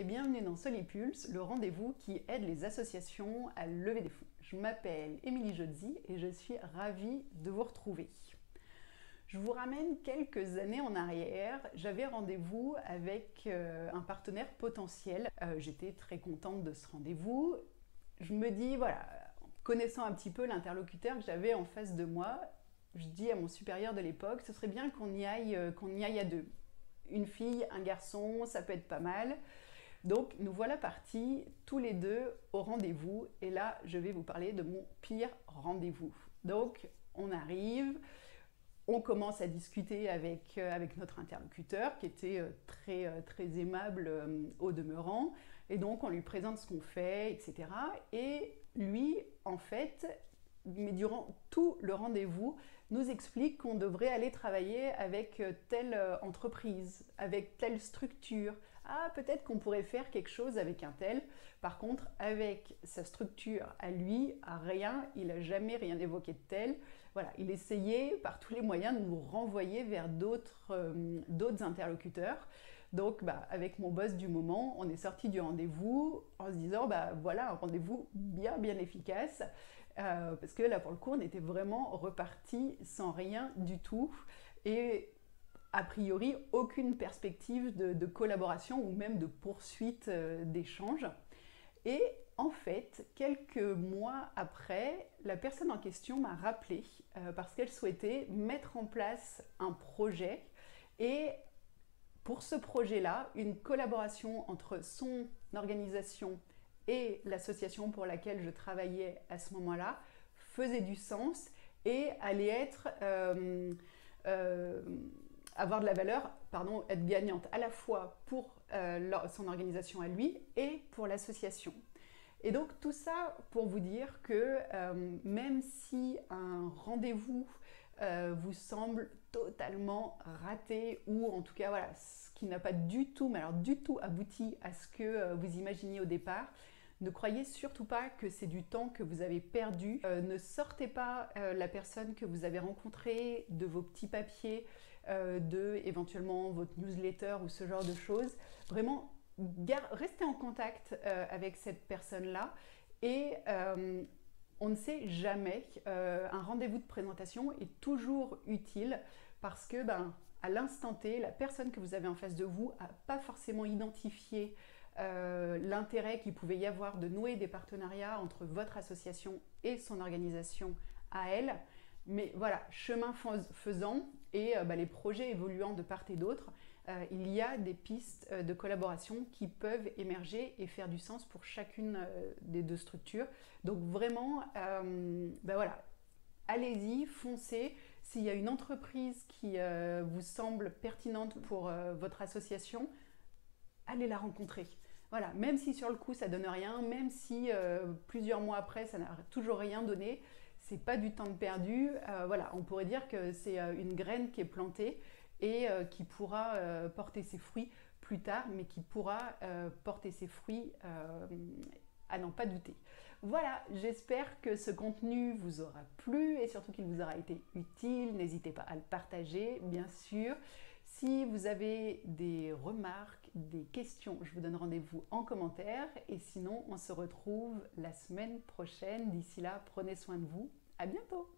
et bienvenue dans Solipulse, le rendez-vous qui aide les associations à lever des fonds. Je m'appelle Émilie Jodzi et je suis ravie de vous retrouver. Je vous ramène quelques années en arrière. J'avais rendez-vous avec un partenaire potentiel. J'étais très contente de ce rendez-vous. Je me dis, voilà, connaissant un petit peu l'interlocuteur que j'avais en face de moi, je dis à mon supérieur de l'époque, ce serait bien qu'on y aille à deux. Une fille, un garçon, ça peut être pas mal. Donc nous voilà partis tous les deux au rendez-vous et là je vais vous parler de mon pire rendez-vous. Donc on arrive, on commence à discuter avec notre interlocuteur qui était très aimable au demeurant et donc on lui présente ce qu'on fait, etc. Et lui en fait, mais durant tout le rendez-vous, nous explique qu'on devrait aller travailler avec telle entreprise, avec telle structure. Ah, peut-être qu'on pourrait faire quelque chose avec un tel. Par contre, avec sa structure à lui, à rien, il n'a jamais rien évoqué de tel. Voilà, il essayait par tous les moyens de nous renvoyer vers d'autres interlocuteurs. Donc, avec mon boss du moment, on est sorti du rendez-vous en se disant, voilà un rendez-vous bien efficace. Parce que là, pour le coup, on était vraiment reparti sans rien du tout. Et a priori, aucune perspective de collaboration ou même de poursuite d'échange. Et en fait, quelques mois après, la personne en question m'a rappelé parce qu'elle souhaitait mettre en place un projet et pour ce projet-là, une collaboration entre son organisation et l'association pour laquelle je travaillais à ce moment-là faisait du sens et allait être avoir de la valeur, être gagnante à la fois pour son organisation à lui et pour l'association. Et donc tout ça pour vous dire que même si un rendez-vous vous semble totalement raté ou en tout cas voilà, ce qui n'a pas du tout, mais alors du tout abouti à ce que vous imaginiez au départ, ne croyez surtout pas que c'est du temps que vous avez perdu. Ne sortez pas la personne que vous avez rencontrée de vos petits papiers, de éventuellement votre newsletter ou ce genre de choses. Vraiment, restez en contact avec cette personne-là et on ne sait jamais, un rendez-vous de présentation est toujours utile parce que à l'instant T, la personne que vous avez en face de vous n'a pas forcément identifié l'intérêt qu'il pouvait y avoir de nouer des partenariats entre votre association et son organisation à elle. Mais voilà, chemin faisant et les projets évoluant de part et d'autre, il y a des pistes de collaboration qui peuvent émerger et faire du sens pour chacune des deux structures. Donc vraiment, voilà, allez-y, foncez. S'il y a une entreprise qui vous semble pertinente pour votre association, allez la rencontrer. Voilà, même si sur le coup ça donne rien, même si plusieurs mois après ça n'a toujours rien donné, c'est pas du temps de perdu. Voilà, on pourrait dire que c'est une graine qui est plantée et qui pourra porter ses fruits plus tard, mais qui pourra porter ses fruits à n'en pas douter. Voilà, j'espère que ce contenu vous aura plu et surtout qu'il vous aura été utile. N'hésitez pas à le partager, bien sûr. Si vous avez des remarques, des questions, je vous donne rendez-vous en commentaire. Et sinon, on se retrouve la semaine prochaine. D'ici là, prenez soin de vous. À bientôt!